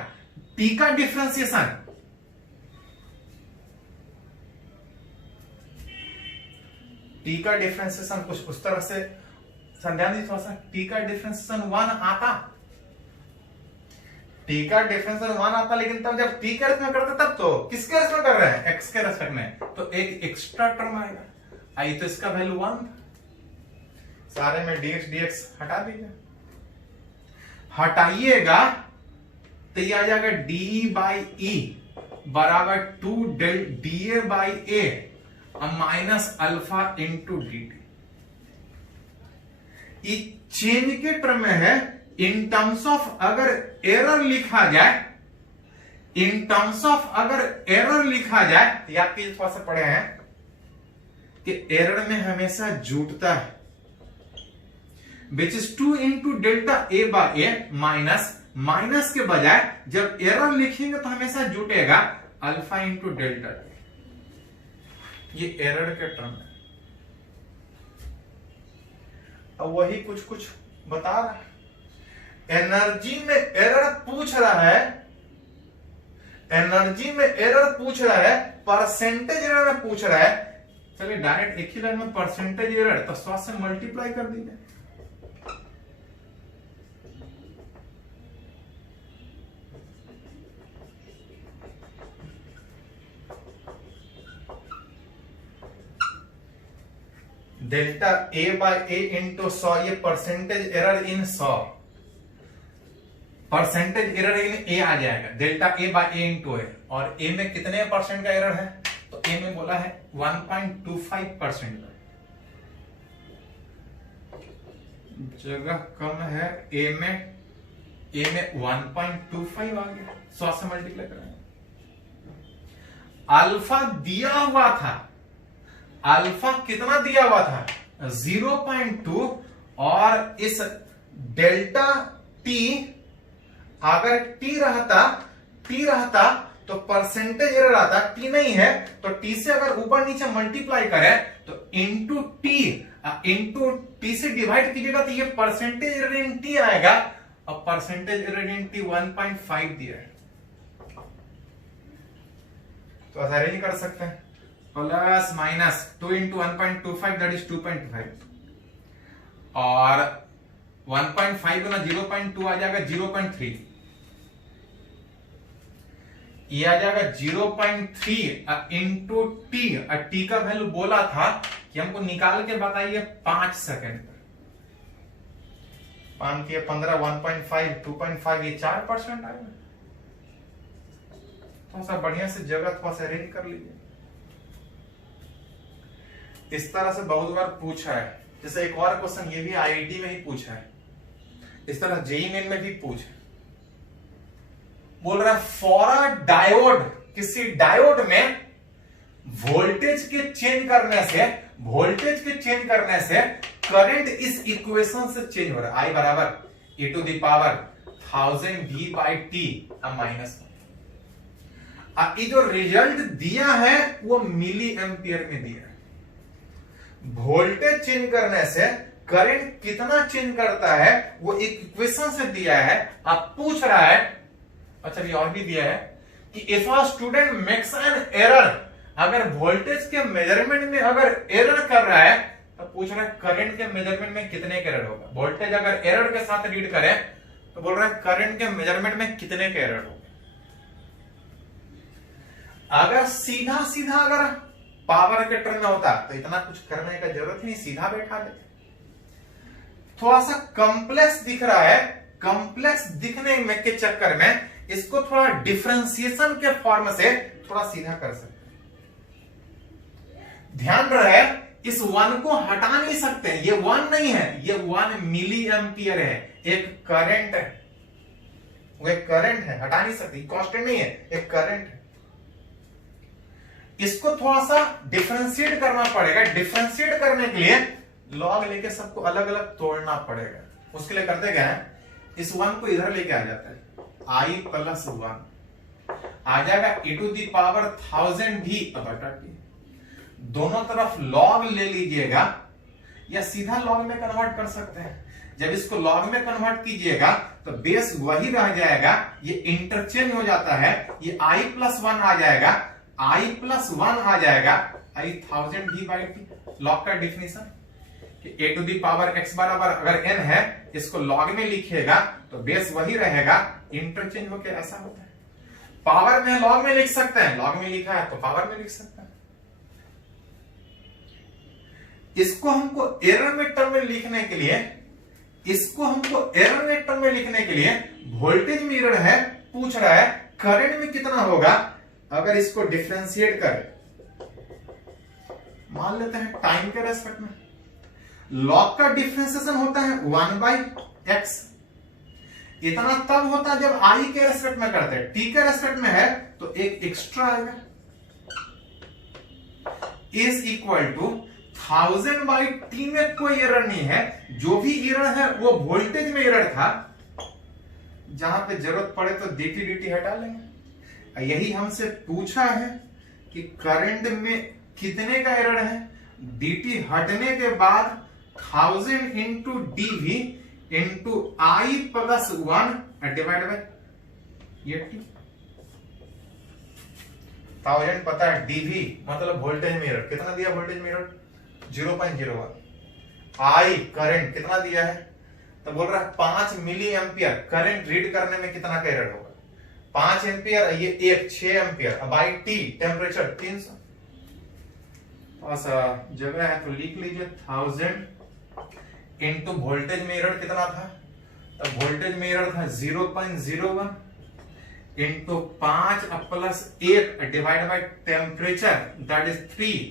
t का डिफरेंशिएशन टी का डिफरेंशिएशन कुछ उस तरह से ध्यान दीजिए थोड़ा सा। टी का डिफरेंशिएशन 1 आता, टी का डिफरेंशिएशन 1 आता, लेकिन तब जब टी के रेस्पेक्ट में करते तब तो किसके रेस्पेक्ट में कर रहे हैं, एक्स के रेस्पेक्ट में, तो एक एक्स्ट्रा टर्म आएगा। आई तो इसका वैल्यू 1, सारे में dx हटा दीजिए। हटाइएगा तो ये आ जाएगा d/e बराबर 2 dA/a -α × dt। ये चेंज के टर्म में है। इन टर्म्स ऑफ अगर एरर लिखा जाए, इन टर्म्स ऑफ अगर एरर लिखा जाए तो याद कीजिए, थोड़ा सा पढ़े हैं कि एरर में हमेशा जुटता है, which is 2 into delta A by A, minus के बजाय जब एरर लिखेंगे तो हमेशा जुटेगा अल्फा इंटू डेल्टा। ये एरर के टर्म है। अब वही कुछ कुछ बता रहा है। एनर्जी में एरर पूछ रहा है, एनर्जी में एरर पूछ रहा है, परसेंटेज एरर पूछ रहा है। चलिए डायरेक्ट एक ही लाइन में परसेंटेज एरर तो 100 से मल्टीप्लाई कर दीजिए। Delta A by A into 100, ये percentage error in 100, percentage error in A आ जाएगा, delta A by A into A. और ए में कितने परसेंट का एरर है, तो ए में बोला है 1.25%। जगह कम है, ए में 1.25 आ गया, 100 से मल्टीप्लाई करेंगे। अल्फा दिया हुआ था, अल्फा कितना दिया हुआ था 0.2, और इस डेल्टा टी अगर टी रहता तो परसेंटेज एरर आता, टी नहीं है तो टी से अगर ऊपर नीचे मल्टीप्लाई करें तो इंटू टी से डिवाइड कीजिएगा तो ये परसेंटेज एरर इन टी आएगा, और परसेंटेज एरर इन टी 1.5 दिया है। तो ऐसा नहीं कर सकते हैं, plus minus 2 into 1.25 that is 2.5, और 1.5 गुना 0.2 आ जाएगा 0.3, ये आ जाएगा 0.3 इंटू टी। टी का वैल्यू बोला था कि हमको निकाल के बताइए 5 सेकेंड पर। 5 के 15, 1.5, 2.5, ये 4% आएगा। तो सब बढ़िया से जगह थोड़ा सा अरेंज कर लीजिए। इस तरह से बहुत बार पूछा है। जैसे एक और क्वेश्चन ये भी आईआईटी में ही पूछा है, इस तरह जेईई मेन में भी पूछा है। बोल रहा है फॉर अ डायोड, किसी डायोड में वोल्टेज के चेंज करने से करंट इस इक्वेशन से चेंज हो रहा है। आई बराबर e to the power 1000 v by T minus. ये जो रिजल्ट दिया है वो मिली एम्पियर में दिया है। वोल्टेज चेंज करने से करंट कितना चेंज करता है वो एक इक्वेशन से दिया है। आप पूछ रहा है, अच्छा ये और भी दिया है कि if a student makes an error, अगर वोल्टेज के मेजरमेंट में अगर एरर कर रहा है तो पूछ रहा है करंट के मेजरमेंट में कितने का एरर होगा। वोल्टेज अगर एरर के साथ रीड करें तो बोल रहा है करंट के मेजरमेंट में कितने का एरर होगा। अगर सीधा सीधा अगर पावर के टर्म में होता तो इतना कुछ करने का जरूरत नहीं, सीधा बैठा देते। थोड़ा सा कॉम्प्लेक्स दिख रहा है, कॉम्प्लेक्स दिखने में के चक्कर में इसको थोड़ा डिफरेंशिएशन के फॉर्म से थोड़ा सीधा कर सकते हैं। ध्यान रहे इस 1 को हटा नहीं सकते, ये 1 नहीं है, ये 1 मिली एम्पियर है, एक करंट है, वो एक करंट है, हटा नहीं सकते, कांस्टेंट नहीं है, एक करंट है। इसको थोड़ा सा डिफरेंशिएट करना पड़ेगा। डिफरेंशिएट करने के लिए लॉग लेके सबको अलग अलग तोड़ना पड़ेगा। उसके लिए करते क्या है, इस 1 को इधर लेके आ जाता है, i प्लस 1 आ जाएगा e टू दी पावर 1000 भी बटा टी। दोनों तरफ लॉग ले लीजिएगा या सीधा लॉग में कन्वर्ट कर सकते हैं। जब इसको लॉग में कन्वर्ट कीजिएगा तो बेस वही रह जाएगा, ये इंटरचेंज हो जाता है, ये i प्लस 1 आ जाएगा, i प्लस 1 आ जाएगा i 1000 भी बाई टी। लॉग का definition A to the power x बराबर अगर n है, इसको लॉग में लिखिएगा तो बेस वही रहेगा, इंटरचेंज होकर ऐसा होता है। पावर में लॉग में लिख सकते हैं, लॉग में लिखा है तो पावर में लिख सकते हैं। इसको हमको एरर में टर्म में लिखने के लिए, वोल्टेज में एरर है, पूछ रहा है करंट में कितना होगा। अगर इसको डिफरेंशिएट करें, मान लेते हैं टाइम के रेस्पेक्ट में, लॉग का डिफरेंशिएशन होता है 1/x। इतना तब होता है जब आई के रेस्पेक्ट में करते हैं, टी के रेस्पेक्ट में है तो एक एक्स्ट्रा आएगा, इज इक्वल टू 1000/t में कोई एरर नहीं है। जो भी एरर है वो वोल्टेज में एरर था, जहां पे जरूरत पड़े तो dt dt हटा लेंगे। यही हमसे पूछा है कि करंट में कितने का एरर है, dt हटने के बाद 1000 into dv into I plus 1 divide by ये t। 1000 पता है, dv मतलब वोल्टेज में एरर कितना दिया, वोल्टेज में एरर 0.01। आई करंट कितना दिया है, तो बोल रहा है 5 मिली एम्पियर करंट रीड करने में कितना का एरर होगा, 5 एम्पियर, ये 6 एम्पियर। अब आई टी टेम्परेचर 300, ऐसा जगह है तो लिख लीजिए 1000 इंटू वोल्टेज में एरर कितना था, तो वोल्टेज में एरर था 0.01 into 5 plus 1 divide by temperature that is 3।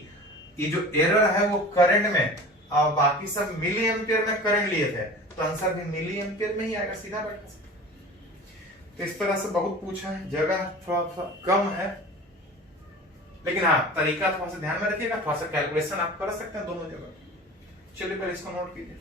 ये जो एरर है वो करंट में, और बाकी सब मिली एम्पियर में करंट लिए थे, तो आंसर भी मिली एम्पियर में ही आएगा सीधा बैठ। तो इस तरह से बहुत पूछा है, जगह थोड़ा सा कम है, लेकिन हाँ तरीका थोड़ा सा ध्यान में रखिएगा, थोड़ा सा कैलकुलेशन आप कर सकते हैं दोनों जगह। चलिए पहले इसको नोट कीजिए।